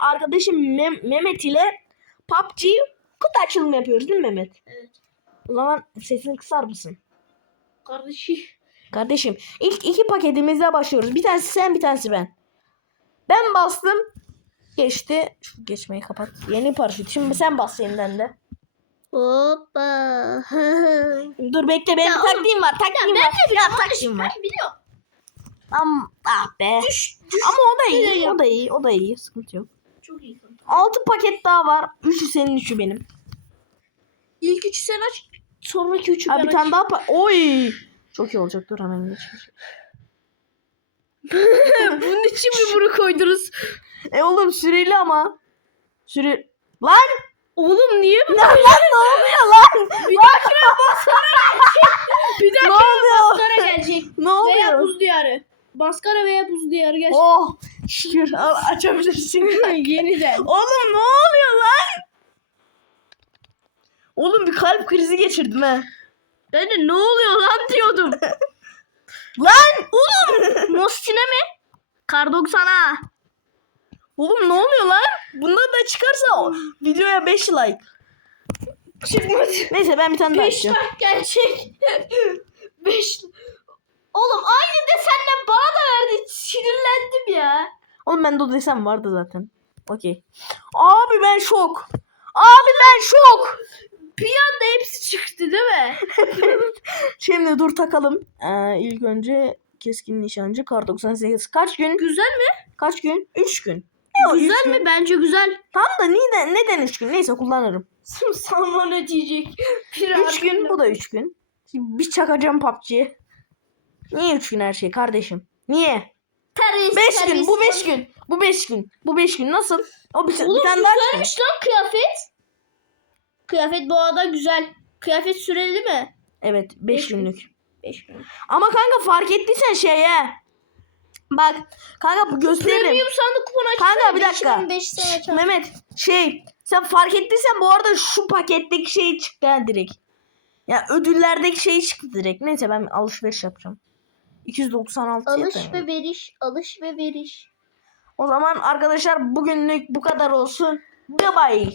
arkadaşım Mem- Mehmet ile PUBG kutu açılımı yapıyoruz değil mi Mehmet? Evet. O zaman sesini kısar mısın? Kardeşim. Kardeşim ilk iki paketimizle başlıyoruz. Bir tanesi sen bir tanesi ben. Ben bastım. Geçti. Şu geçmeyi kapat. Yeni paraşüt. Şimdi sen bas yeniden de. Hoppa. Dur bekle benim Ya bir taktiğim var. Taktiğim ben var. de Ya taktiğim var. Ben biliyorum. Am ah be. Düş, düş. Ama o da iyi. O da iyi. O da iyi. Sıkıntı yok. Çok iyi. 6 paket daha var. 3'ü senin 3'ü benim. İlk üçü sen aç. Sonraki üçü Ha ben bir tane daha pa- Oy. Çok iyi olacak. Dur hemen geç. Bunun için mi bunu koydunuz? E oğlum süreli ama. Süre... Lan! Oğlum niye bu? Lan lan ne oluyor lan? Bir dakika maskara gelecek. Bir Ne dakika oluyor? maskara gelecek. Ne Veya oluyor? buz diyarı. Maskara veya buz diyarı gelecek. Oh şükür al açabilirsin. Yeniden. Oğlum ne oluyor lan? Oğlum bir kalp krizi geçirdim he. Ben de ne oluyor lan diyordum. Lan! Oğlum Mostine mi? Kar 90'a. Oğlum ne oluyor lan? Bundan da çıkarsa o videoya 5 like. Çıkmadı. Neyse ben bir tane daha 5 açacağım. like gerçek. 5 Oğlum aynı desenle bana da verdi. Sinirlendim ya. Oğlum o desen vardı zaten. Okey. Abi ben şok. Abi ben şok. Bir anda hepsi çıktı değil mi? Şimdi dur takalım. Ee, ilk önce keskin nişancı kar 98. Kaç gün? Güzel mi? Kaç gün? 3 gün. Ne o, üç Güzel gün? mi? Bence güzel. Tam da neden, neden 3 gün? Neyse kullanırım. Sana ne diyecek? 3 gün bu da 3 gün. Şimdi bir çakacağım PUBG'ye. Niye 3 gün her şey kardeşim? Niye? Terbiyesiz, 5 gün. Bu 5 gün. Bu 5 gün. Bu 5 gün nasıl? O bir, Oğlum bir tane daha çıkıyor. güzelmiş lan kıyafet. Kıyafet bu arada güzel. Kıyafet süreli mi? Evet 5 Beş gün. günlük. 5 gün. Ama kanka fark ettiysen şeye. Bak kanka bu gösteririm. Premium sandık kupon açtı. Kanka, bir dakika. 5 sene açalım. Mehmet şey sen fark ettiysen bu arada şu paketteki şey çıktı ha direkt. Ya ödüllerdeki şey çıktı direkt. Neyse ben alışveriş yapacağım. 296 Alış yeter. ve veriş. Alış ve veriş. O zaman arkadaşlar bugünlük bu kadar olsun. Bye bye.